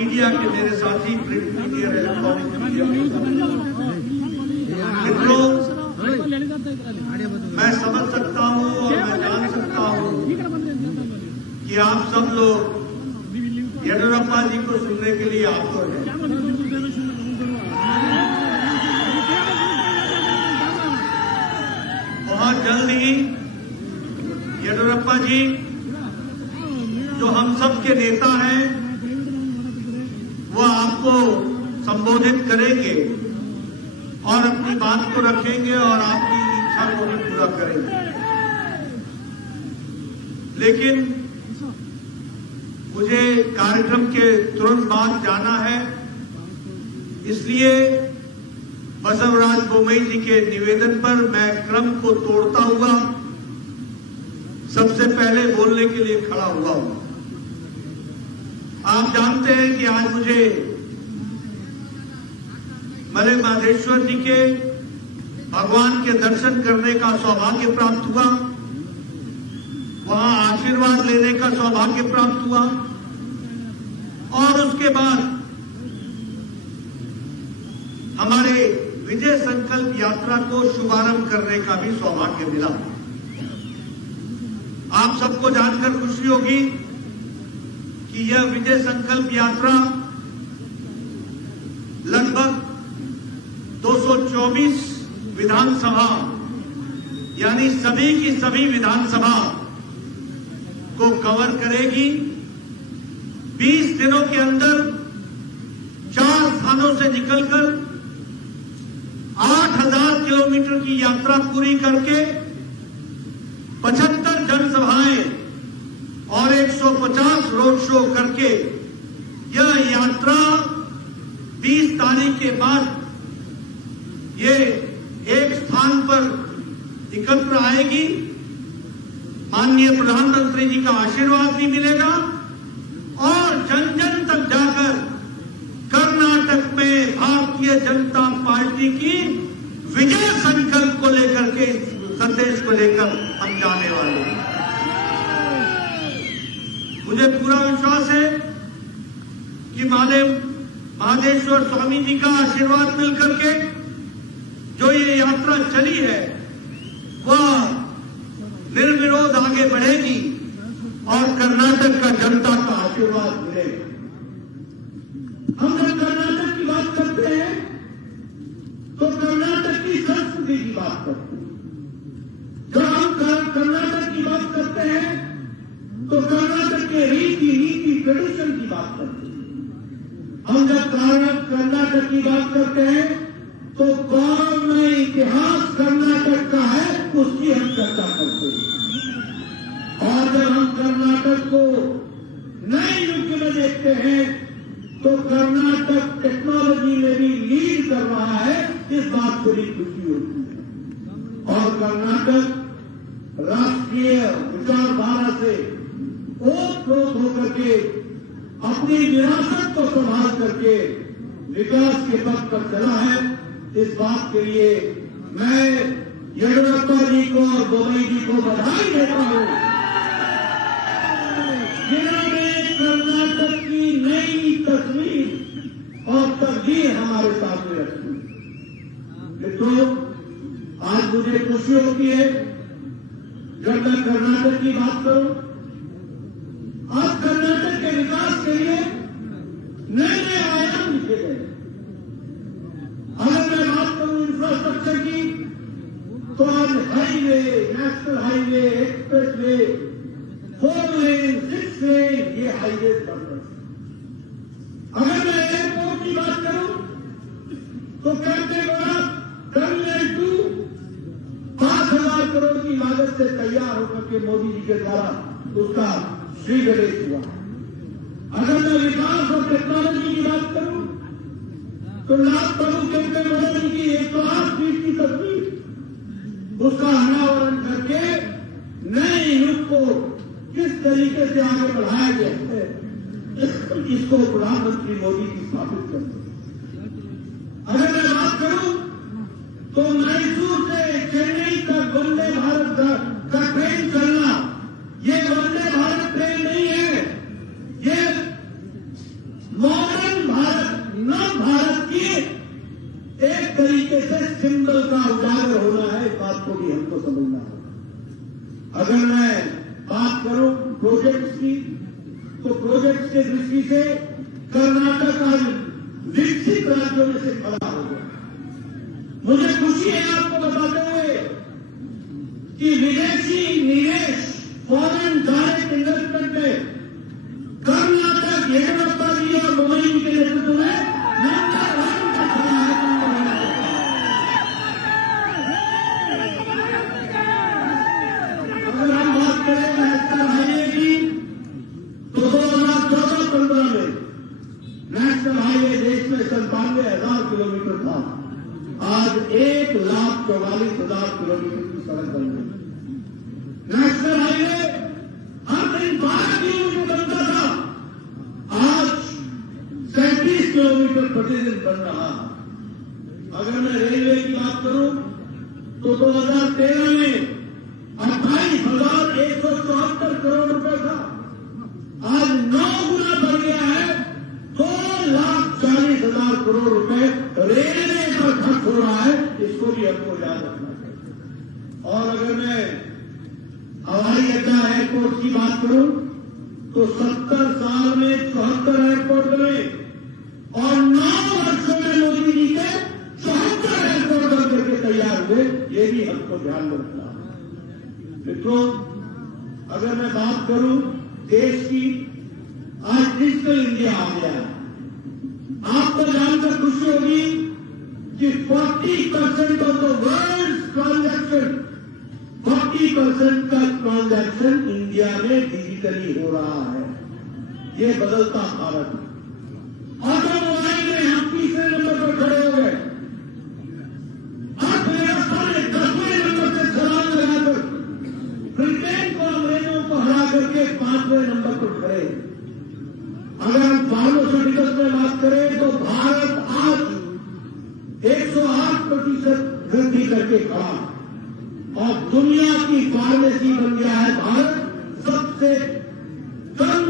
Media के मेरे साथी, प्रिंट मीडिया, इलेक्ट्रॉनिक मीडिया मित्रों, मैं समझ सकता हूं और मैं जान सकता हूं कि आप सब लोग येडियुरप्पा जी को सुनने के लिए आतुर हैं। बहुत जल्द ही येडियुरप्पा जी, जो हम सब के नेता हैं, वो आपको संबोधित करेंगे और अपनी बात को रखेंगे और आपकी इच्छा को भी पूरा करेंगे। लेकिन मुझे कार्यक्रम के तुरंत बाद जाना है, इसलिए बसवराज बोम्मई जी के निवेदन पर मैं क्रम को तोड़ता हुआ सबसे पहले बोलने के लिए खड़ा हुआ हूं। आप जानते हैं कि आज मुझे मले महादेश्वर जी के भगवान के दर्शन करने का सौभाग्य प्राप्त हुआ, वहां आशीर्वाद लेने का सौभाग्य प्राप्त हुआ और उसके बाद हमारे विजय संकल्प यात्रा को शुभारंभ करने का भी सौभाग्य मिला। आप सबको जानकर खुशी होगी कि यह विजय संकल्प यात्रा लगभग 224 विधानसभा, यानी सभी की सभी विधानसभा को कवर करेगी। 20 दिनों के अंदर 4 स्थानों से निकलकर 8000 किलोमीटर की यात्रा पूरी करके 75 जनसभाएं और 150 रोड शो करके यह यात्रा 20 तारीख के बाद ये एक स्थान पर एकत्र आएगी। माननीय प्रधानमंत्री जी का आशीर्वाद भी मिलेगा और जन जन तक जाकर कर्नाटक में भारतीय जनता पार्टी की विजय संकल्प को लेकर के संदेश को लेकर हम जाने वाले हैं। मुझे पूरा विश्वास है कि महादेश्वर स्वामी जी का आशीर्वाद मिलकर के जो ये यात्रा चली है वह निर्विरोध आगे बढ़ेगी और कर्नाटक का जनता का आशीर्वाद मिलेगा। हम जब कर्नाटक की बात करते हैं तो कर्नाटक की संस्कृति की बात करते हैं। जब हम कर्नाटक की बात करते हैं तो कर्नाटक के रीति नीति ट्रेडिशन की बात करते हैं। हम जब कर्नाटक की बात करते हैं तो गौरवमय इतिहास कर्नाटक का है, उसकी हम चर्चा करते हैं। और जब हम कर्नाटक को नए युग में देखते हैं तो कर्नाटक टेक्नोलॉजी में भी लीड कर रहा है, इस बात को भी खुशी होती है। और कर्नाटक राष्ट्रीय विचारधारा से ओतप्रोत होकर के अपनी विरासत को संभाल करके विकास के पथ पर चला है। इस बात के लिए मैं येडियुरप्पा जी को और बोम्मई जी को बधाई देता हूं, जिन्होंने कर्नाटक की नई तस्वीर और तस्वीर हमारे सामने रखी। मित्रों, आज मुझे खुशी होती है जब मैं कर्नाटक की बात करूं। आज कर्नाटक के विकास के लिए नए नए आयाम लिखे गए। अगर मैं बात करूं इंफ्रास्ट्रक्चर की तो आज highway, national highway, express way, 4 लेन, 6 लेन, ये हाईवे बन रहे। अगर मैं एयरपोर्ट की बात करूं तो कहते टर्मिनल 2 5,000 करोड़ की लागत से तैयार होकर के मोदी जी के द्वारा उसका श्री गणेश हुआ। अगर मैं विकास और टेक्नोलॉजी की बात करूं तो लाभ प्रमुख केंद्र मोदी की 108 फीट की तस्वीर, उसका अनावरण करके नए युग को किस तरीके से आगे बढ़ाया गया है, इसको प्रधानमंत्री मोदी जी स्थापित करते। अगर मैं बात करूं तो मैसूर से चेन्नई तक वंदे भारत का ट्रेन चलना, ये वंदे भारत ट्रेन नहीं है, ये मॉडर्न अगर मैं बात करूं प्रोजेक्ट्स की, तो प्रोजेक्ट्स के दृष्टि से कर्नाटक आज विकसित राज्यों में से खड़ा हो गया। मुझे खुशी है आपको बताते हुए कि विदेशी निवेश, फॉरेन डायरेक्ट इन्वेस्टमेंट में कर्नाटक येडियुरप्पा जी और मोदी जी के नेतृत्व में नंबर 1 पर खड़ा है। अगर हम बात करें नेशनल हाईवे की, तो 2014-15 में नेशनल हाईवे देश में 97,000 किलोमीटर था। आज 1,44,000 किलोमीटर की सड़क बन गई। नेशनल हाईवे हर दिन 12 किलोमीटर बनता था, आज 37 किलोमीटर प्रतिदिन बन रहा है। अगर मैं रेलवे की बात करूं, तो 2013 में 28,174 करोड़ रुपए था, आज 9 गुना बढ़ गया है। 2,40,000 करोड़ रुपए रेलवे पर खर्च हो रहा है, इसको भी हमको याद रखना चाहिए। और अगर मैं हवाई अड्डा एयरपोर्ट की बात करूं, तो 70 साल में 74 एयरपोर्ट बने और 9 वर्षों में मोदी जी के 74 एयरपोर्ट बन करके तैयार हुए, ये भी हमको ध्यान रखना है। मित्रों, अगर मैं बात करूं देश की, आज डिजिटल इंडिया आ गया है। आपको जानकर खुशी होगी कि 40% ऑफ द वर्ल्ड ट्रांजैक्शन, 40% का ट्रांजैक्शन इंडिया में डिजिटली हो रहा है। ये बदलता भारत है। ऑटोमोबाइल में हम तीसरे नंबर पर खड़े हो गए। अर्थव्यवस्था में 10वें नंबर से छलांग लगाकर ब्रिटेन को, अंग्रेजों को हरा करके 5वें नंबर पर खड़े। अगर हम फार्मास्यूटिकल्स में बात करें, तो भारत आज 108% वृद्धि करके खड़ा और दुनिया की फार्मेसी बन गया है भारत। सबसे कम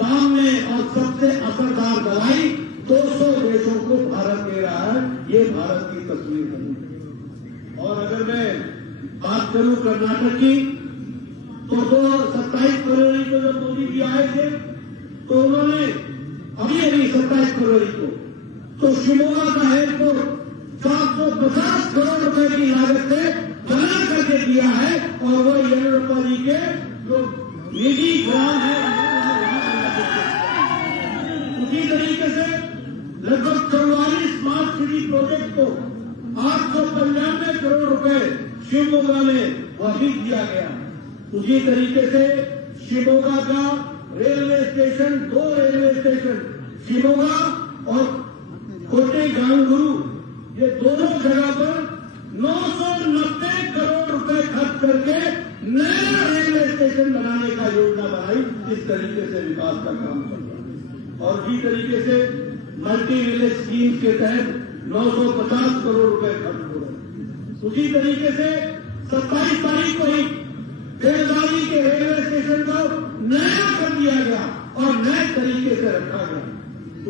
दाम में और सबसे असरदार दवाई 200 देशों को भारत दे रहा है। ये भारत की तस्वीर है। और अगर मैं बात करूं कर्नाटक की, तो 27 फरवरी को जब मोदी जी आए थे, तो उन्होंने अभी 27 फरवरी को तो शिमोगा का एयरपोर्ट 750 करोड़ रुपए की लागत से बना करके दिया है। और वो येडियुरप्पा जी के जो निधि ग्राम है, उसी तरीके से लगभग 44 स्मार्ट सिटी प्रोजेक्ट को 895 करोड़ रुपए शिवमोगा में वह भी दिया गया। उसी तरीके से शिवमोगा का railway station, 2 railway station Shivamogga और कोटेगांगुरु, ये दोनों जगह पर 990 करोड़ रुपए खर्च करके नया रेलवे स्टेशन बनाने का योजना बनाई। इस तरीके से विकास का काम चल रहा है। और इसी तरीके से मल्टी विलेज स्कीम के तहत 950 करोड़ रुपए खर्च हो रहे। उसी तरीके से 27 तारीख को ही बेलगावी के रेलवे स्टेशन को नया कर दिया गया और नए तरीके से रखा गया।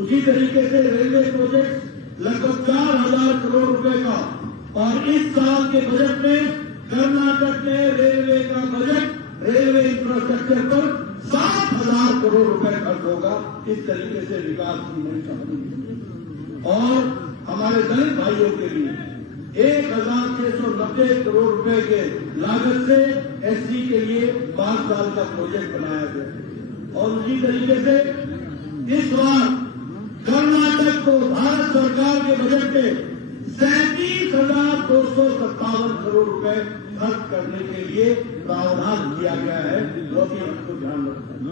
उसी तरीके से रेलवे प्रोजेक्ट लगभग 4,000 करोड़ रुपए का, और इस साल के बजट में कर्नाटक में रेलवे का बजट रेलवे इंफ्रास्ट्रक्चर पर 7,000 करोड़ रुपए खर्च होगा। इस तरीके से विकास की नई कहानी है। और हमारे दलित भाइयों के लिए 1,690 करोड़ रुपए के लागत से एससी के लिए 5 साल का प्रोजेक्ट बनाया गया। और उसी तरीके से इस बार कर्नाटक को भारत सरकार के बजट में 37,257 करोड़ रुपए खर्च करने के लिए प्रावधान किया गया है, जो कि हमको ध्यान रखना है।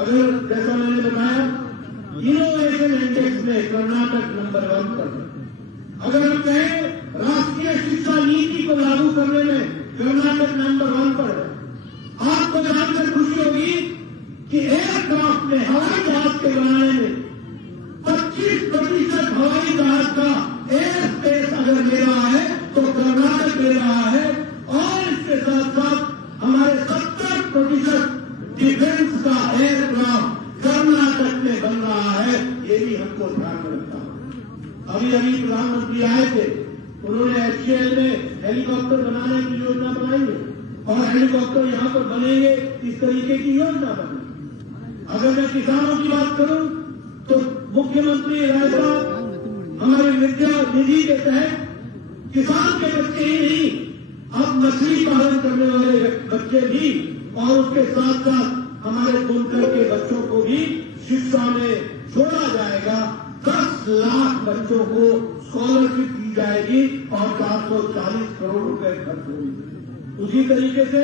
अगर जैसा मैंने बताया, इनोवेशन इंडेक्स में कर्नाटक नंबर 1 पर है। अगर हम कहें राष्ट्रीय शिक्षा नीति को लागू करने में कर्नाटक नंबर 1 पर है। आपको जानकर खुशी होगी कि एयरक्राफ्ट में, हवाई जहाज के बनाने में 25% हवाई जहाज का एयर स्पेस अगर ले रहा है तो कर्नाटक ले रहा है। और इसके साथ साथ हमारे 70% डिफेंस का एयरक्राफ्ट कर्नाटक में बन रहा है। ये भी हमको ध्यान में रखना है। अभी प्रधानमंत्री आए थे, उन्होंने HAL में हेलीकॉप्टर बनाने की योजना बनाई है। और हेलीकॉप्टर यहाँ पर बनेंगे, इस तरीके की योजना बनी। अगर मैं किसानों की बात करूं तो मुख्यमंत्री राय साहब हमारे विद्या निधि के तहत किसान के बच्चे ही नहीं, अब मछली पालन करने वाले बच्चे भी और उसके साथ साथ हमारे बुनकर के बच्चों को भी शिक्षा में छोड़ा जाएगा। 10 लाख बच्चों को स्कॉलरशिप दी जाएगी और 440 करोड़ रुपए खर्च होंगे। उसी तरीके से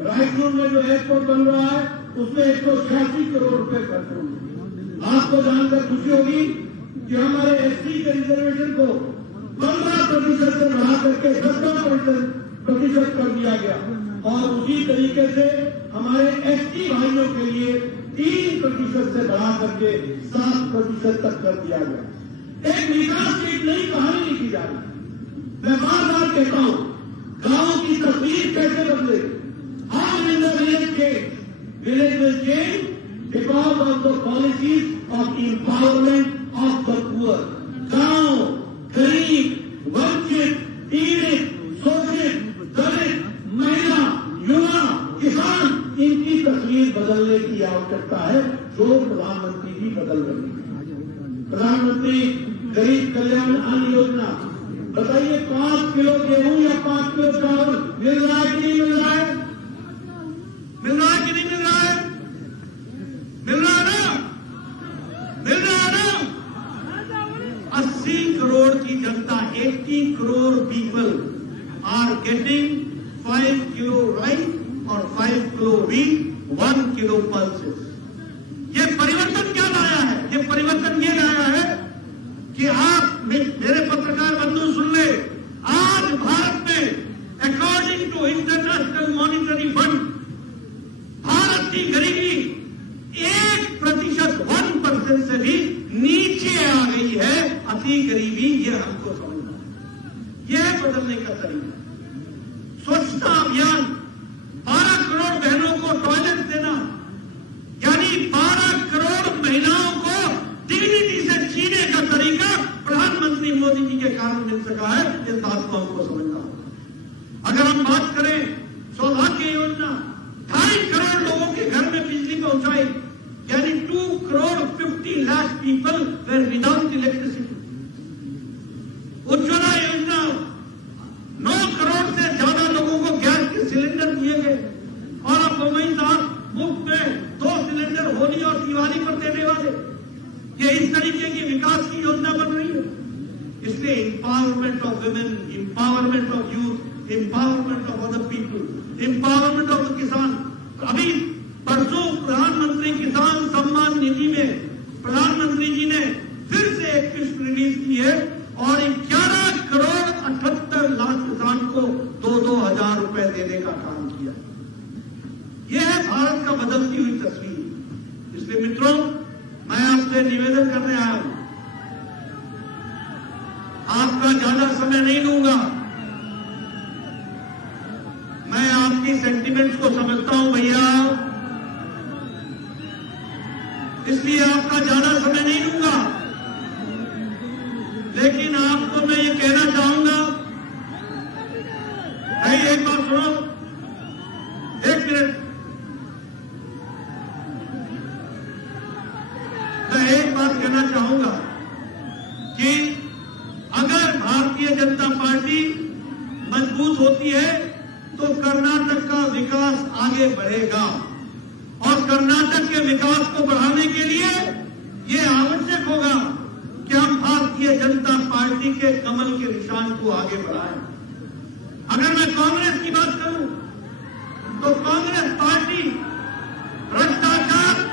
रायपुर में जो एयरपोर्ट बन रहा है उसमें 186 करोड़ रुपए खर्च होंगे। आपको जानकर खुशी होगी कि हमारे एससी के रिजर्वेशन को 15% से बढ़ा करके 17% कर दिया गया और उसी तरीके से हमारे एसटी भाइयों के लिए 3% से बढ़ा करके 7% तक कर दिया गया। एक विकास की एक नई कहानी लिखी जा रही है। मैं बार बार कहता हूं, गांव की तस्वीर कैसे बदले? How in the village will change because of the policies of empowerment of the poor. गांव गरीब, वंचित, पीड़ित, शोषित, दलित, महिला, युवा, किसान, इनकी तस्वीर बदलने की आवश्यकता है, जो प्रधानमंत्री जी बदल रहे हैं। प्रधानमंत्री गरीब कल्याण अन्न योजना, बताइए 5 किलो गेहूं या 5 किलो चावल मिल रहा है कि नहीं मिल रहा है? मिल रहा है कि नहीं मिल रहा है? मिल रहा है ना? मिल रहा है ना? 80 करोड़ की जनता, 80 crore people are getting 5 kilo rice और 5 किलो व्हीट, 1 किलो पल्सेस। ये परिवर्तन क्या लाया है? ये परिवर्तन ये लाया है कि आप मेरे पत्रकार बंधु सुन ले, आज भारत में according to International Monetary Fund Bharat की गरीबी 1% से भी नीचे आ गई है। अति गरीबी, ये हमको समझना है, यह बदलने का तरीका। स्वच्छता अभियान, 12 करोड़ बहनों को टॉयलेट देना, यानी 12 करोड़ महिलाओं को डिग्निटी से जीने का तरीका प्रधानमंत्री मोदी जी के कारण मिल सका है। इस बात को हमको समझना होगा। अगर हम बात करें सौभाग्य योजना, 2.5 करोड़ लोगों के घर में बिजली पहुंचाई, यानी 2 crore 50 lakh people were without electricity. Ujjwala Yojana, 9 crore से ज्यादा लोगों को गैस के सिलेंडर दिए गए और अब मुंबई साहब मुफ्त में 2 सिलेंडर होली और दिवाली पर देने वाले। ये इस तरीके की विकास की योजना बन रही है। इसलिए empowerment of women, empowerment of youth, empowerment of other people, empowerment of the किसान। अभी परसों प्रधानमंत्री किसान सम्मान निधि में प्रधानमंत्री जी ने फिर से एक किस्त रिलीज की है और 11 करोड़ 78 लाख किसान को 2-2 हजार रुपए देने का काम किया। यह है भारत का बदलती हुई तस्वीर। इसलिए मित्रों, मैं आपसे निवेदन करने आया हूं, आपका ज्यादा समय नहीं लूंगा। मैं आपकी सेंटिमेंट्स को समझता हूं भैया, इसलिए आपका ज्यादा समय नहीं लूंगा। लेकिन आपको मैं ये कहना चाहूंगा, भाई एक बात सुनो, 1 मिनट। मैं एक बात कहना चाहूंगा कि अगर भारतीय जनता पार्टी मजबूत होती है तो कर्नाटक का विकास आगे बढ़ेगा और कर्नाटक के विकास को बढ़ाने के लिए यह आवश्यक होगा कि हम भारतीय जनता पार्टी के कमल के निशान को आगे बढ़ाएं। अगर मैं कांग्रेस की बात करूं तो कांग्रेस पार्टी भ्रष्टाचार,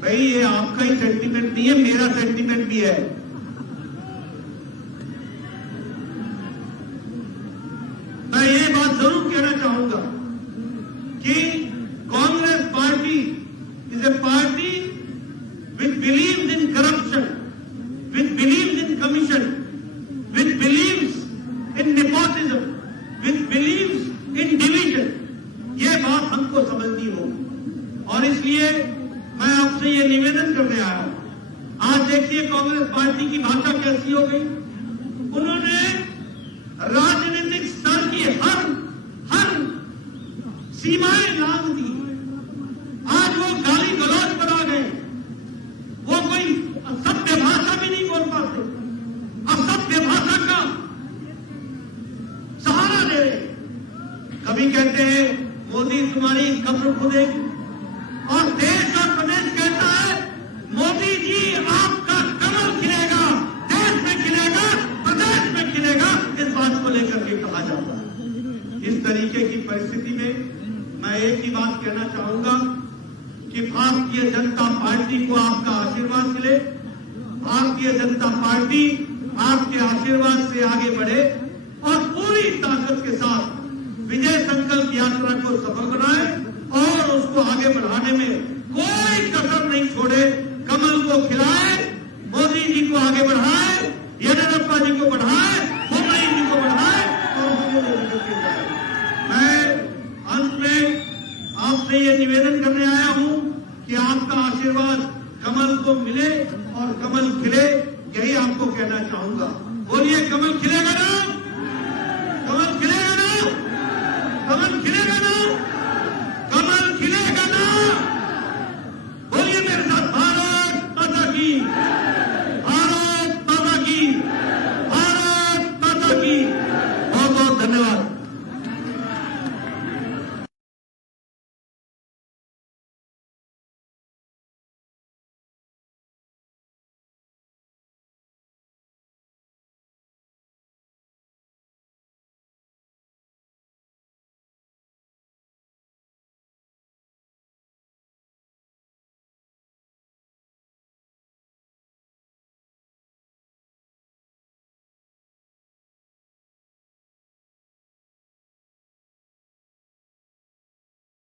भाई ये आपका ही सेंटीमेंट नहीं है, मेरा सेंटीमेंट भी है। मैं ये बात जरूर कहना चाहूंगा कि Congress party is a party which believes in corruption, which believes in commission, which believes in nepotism, which believes in division. ये बात हमको समझनी होगी और इसलिए मैं आपसे ये निवेदन करने आया हूं आज देखिए कांग्रेस पार्टी की भाषा कैसी हो गई। उन्होंने राजनीतिक स्तर की हर सीमाएं लांघ दी। आज वो गाली गलौज पर आ गए। वो कोई सभ्य भाषा भी नहीं बोल पाते, असभ्य भाषा का सहारा ले रहे। कभी कहते हैं मोदी तुम्हारी कब्र खोदेगी, और देश और प्रदेश कहता है मोदी जी आपका कमल खिलेगा, देश में खिलेगा, प्रदेश में खिलेगा। इस बात को लेकर के कहा जाता है। इस तरीके की परिस्थिति में मैं एक ही बात कहना चाहूंगा कि भारतीय जनता पार्टी को आपका आशीर्वाद मिले। भारतीय जनता पार्टी आपके आशीर्वाद से आगे बढ़े और पूरी ताकत के साथ विजय संकल्प यात्रा को सफल बनाए और उसको आगे बढ़ाने में कोई कसर नहीं छोड़े। कमल को खिलाए, मोदी जी को आगे बढ़ाए, येदियुरप्पा जी को बढ़ाए, बोम्मई जी को बढ़ाए और मैं अंत में आपसे ये निवेदन करने आया हूं कि आपका आशीर्वाद कमल को मिले और कमल खिले, यही आपको कहना चाहूंगा। बोलिए कमल खिलेगा ना, कमल खिलेगा ना, कमल खिलेगा।